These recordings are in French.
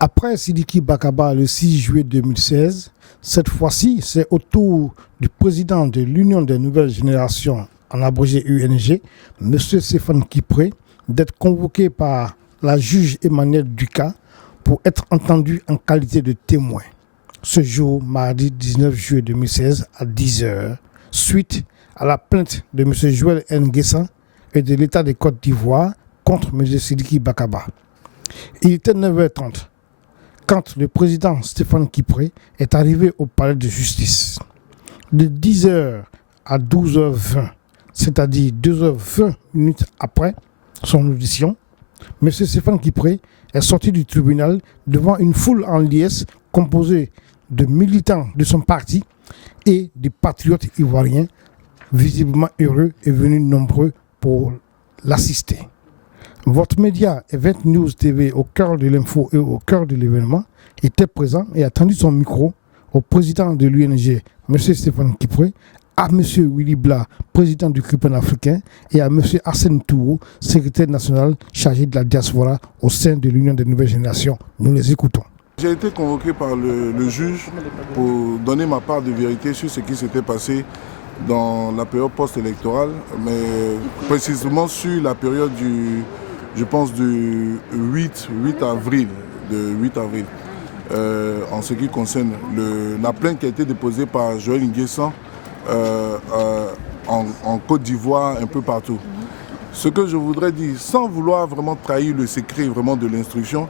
Après Sidiki Bakaba le 6 juillet 2016, cette fois-ci, c'est au tour du président de l'Union des nouvelles générations, en abrégé UNG, M. Stéphane Kipré, d'être convoqué par la juge Emmanuelle Ducat pour être entendu en qualité de témoin. Ce jour, mardi 19 juillet 2016, à 10h, suite à la plainte de M. Joël Nguessan et de l'État de Côte d'Ivoire contre M. Sidiki Bakaba. Il était 9h30 quand le président Stéphane Kipré est arrivé au palais de justice. De 10h à 12h20, c'est-à-dire 2h20 minutes après son audition, M. Stéphane Kipré est sorti du tribunal devant une foule en liesse composée de militants de son parti et des patriotes ivoiriens, visiblement heureux et venus nombreux pour l'assister. Votre média Event News TV, au cœur de l'info et au cœur de l'événement, était présent et a tendu son micro au président de l'UNG, M. Stéphane Kipré, à M. Willy Blah, président du CRI panafricain, et à M. Arsène Touro, secrétaire national chargé de la diaspora au sein de l'Union des nouvelles générations. Nous les écoutons. J'ai été convoqué par le juge pour donner ma part de vérité sur ce qui s'était passé dans la période post-électorale, mais précisément sur la période du 8 avril. En ce qui concerne la plainte qui a été déposée par Joël Nguessan en Côte d'Ivoire, un peu partout. Ce que je voudrais dire, sans vouloir vraiment trahir le secret vraiment de l'instruction,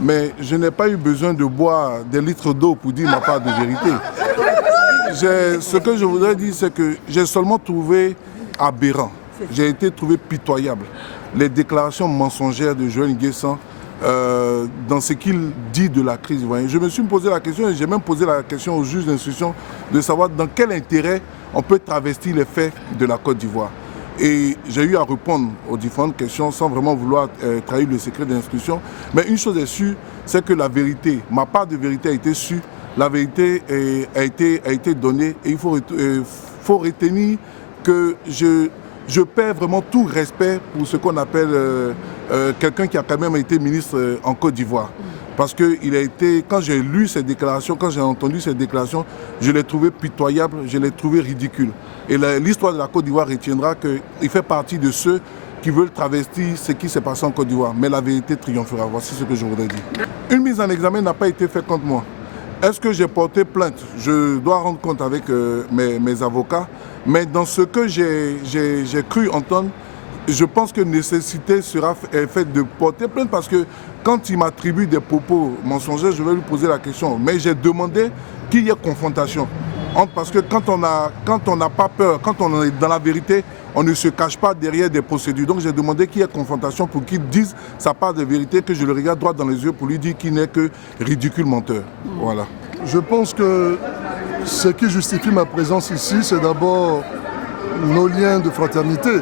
mais je n'ai pas eu besoin de boire des litres d'eau pour dire ma part de vérité. Ce que je voudrais dire, c'est que j'ai seulement trouvé aberrant, j'ai été trouvé pitoyable les déclarations mensongères de Joël Nguessan dans ce qu'il dit de la crise ivoirienne. Je me suis posé la question et j'ai même posé la question au juge d'instruction de savoir dans quel intérêt on peut travestir les faits de la Côte d'Ivoire. Et j'ai eu à répondre aux différentes questions sans vraiment vouloir trahir le secret de l'instruction. Mais une chose est sûre, c'est que la vérité, ma part de vérité a été sûre, la vérité a été donnée et il faut retenir que je perds vraiment tout respect pour ce qu'on appelle quelqu'un qui a quand même été ministre en Côte d'Ivoire. Parce que quand j'ai lu ces déclarations, quand j'ai entendu ces déclarations, je l'ai trouvé pitoyable, je l'ai trouvé ridicule. Et l'histoire de la Côte d'Ivoire retiendra qu'il fait partie de ceux qui veulent travestir ce qui s'est passé en Côte d'Ivoire. Mais la vérité triomphera. Voici ce que je voudrais dire. Une mise en examen n'a pas été faite contre moi. Est-ce que j'ai porté plainte? Je dois rendre compte avec mes avocats. Mais dans ce que j'ai cru entendre, je pense que nécessité sera faite de porter plainte parce que quand il m'attribue des propos mensongers, je vais lui poser la question. Mais j'ai demandé qu'il y ait confrontation. Parce que quand on n'a pas peur, quand on est dans la vérité, on ne se cache pas derrière des procédures. Donc j'ai demandé qu'il y ait confrontation pour qu'il dise sa part de vérité, que je le regarde droit dans les yeux pour lui dire qu'il n'est que ridicule menteur. Voilà. Je pense que ce qui justifie ma présence ici, c'est d'abord nos liens de fraternité.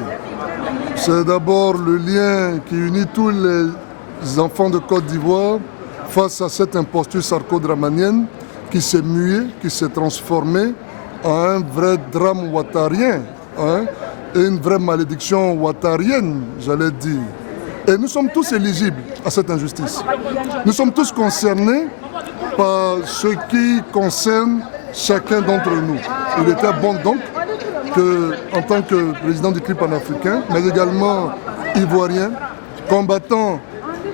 C'est d'abord le lien qui unit tous les enfants de Côte d'Ivoire face à cette imposture sarko-dramanienne qui s'est muée, qui s'est transformée en un vrai drame ouattarien, et une vraie malédiction ouattarienne, j'allais dire. Et nous sommes tous éligibles à cette injustice. Nous sommes tous concernés par ce qui concerne chacun d'entre nous. Il était bon donc que, en tant que président du CRI panafricain, mais également ivoirien, combattant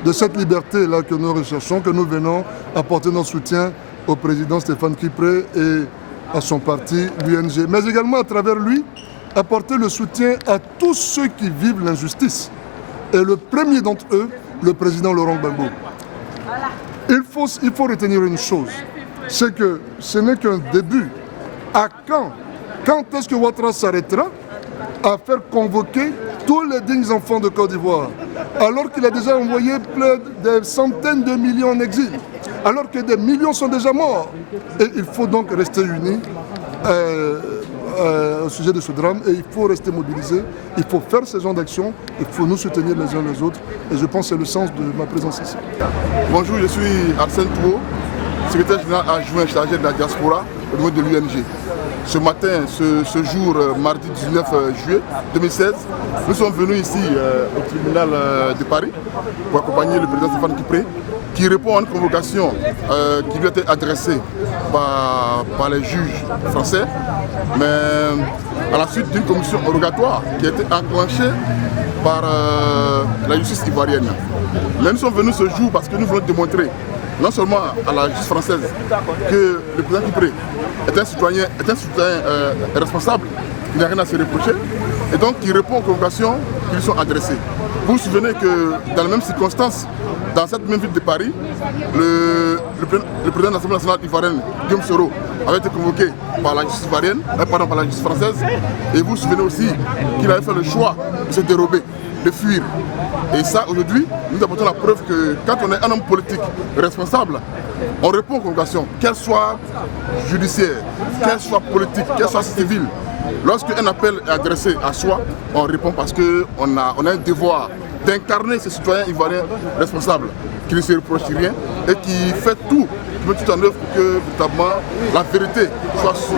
de cette liberté-là que nous recherchons, que nous venons apporter notre soutien au président Stéphane Kipré et à son parti, l'UNG. Mais également à travers lui, apporter le soutien à tous ceux qui vivent l'injustice. Et le premier d'entre eux, le président Laurent Gbagbo. Il faut retenir une chose, c'est que ce n'est qu'un début. À quand? Quand est-ce que Ouattara s'arrêtera à faire convoquer tous les dignes enfants de Côte d'Ivoire, alors qu'il a déjà envoyé plus de centaines de millions en exil, alors que des millions sont déjà morts? Et il faut donc rester unis au sujet de ce drame et il faut rester mobilisé, il faut faire ce genre d'action, il faut nous soutenir les uns les autres et je pense que c'est le sens de ma présence ici. Bonjour, je suis Arsène Touro, secrétaire général adjoint chargé de la diaspora au niveau de l'UNG. Ce matin, ce jour, mardi 19 juillet 2016, nous sommes venus ici au tribunal de Paris pour accompagner le président Stéphane Kipré qui répond à une convocation qui lui a été adressée par les juges français, mais à la suite d'une commission rogatoire qui a été enclenchée par la justice ivoirienne. Mais nous sommes venus ce jour parce que nous voulons démontrer, non seulement à la justice française, que le président Kipré est un citoyen responsable, qui n'a rien à se reprocher, et donc qui répond aux convocations qui lui sont adressées. Vous vous souvenez que dans les mêmes circonstances, dans cette même ville de Paris, le président de l'Assemblée nationale ivoirienne, Guillaume Soro, avait été convoqué par la justice ivoirienne, par la justice française, et vous vous souvenez aussi qu'il avait fait le choix de se dérober, de fuir. Et ça, aujourd'hui, nous apportons la preuve que quand on est un homme politique responsable, on répond aux convocations, qu'elles soient judiciaires, qu'elles soient politiques, qu'elles soient civiles. Lorsqu'un appel est adressé à soi, on répond parce qu'on a un devoir d'incarner ces citoyens ivoiriens responsables, qui ne se reprochent rien et qui fait tout, qui met tout en œuvre pour que véritablement la vérité soit sûre.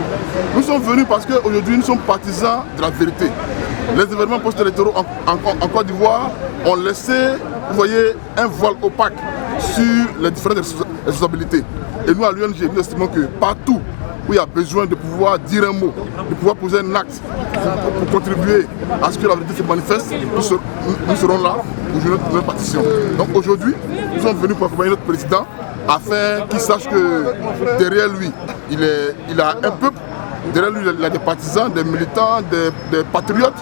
Nous sommes venus parce qu'aujourd'hui nous sommes partisans de la vérité. Les événements post-électoraux en Côte d'Ivoire ont laissé, vous voyez, un voile opaque sur les différentes responsabilités. Et nous à l'UNG, nous estimons que partout où il y a besoin de pouvoir dire un mot, de pouvoir poser un acte pour contribuer à ce que la vérité se manifeste, nous serons là pour jouer notre partition. Donc aujourd'hui, nous sommes venus pour accompagner notre président afin qu'il sache que derrière lui, il a un peuple, derrière lui, il a des partisans, des militants, des patriotes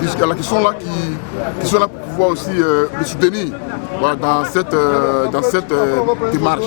qui sont là pour pouvoir aussi le soutenir dans cette démarche.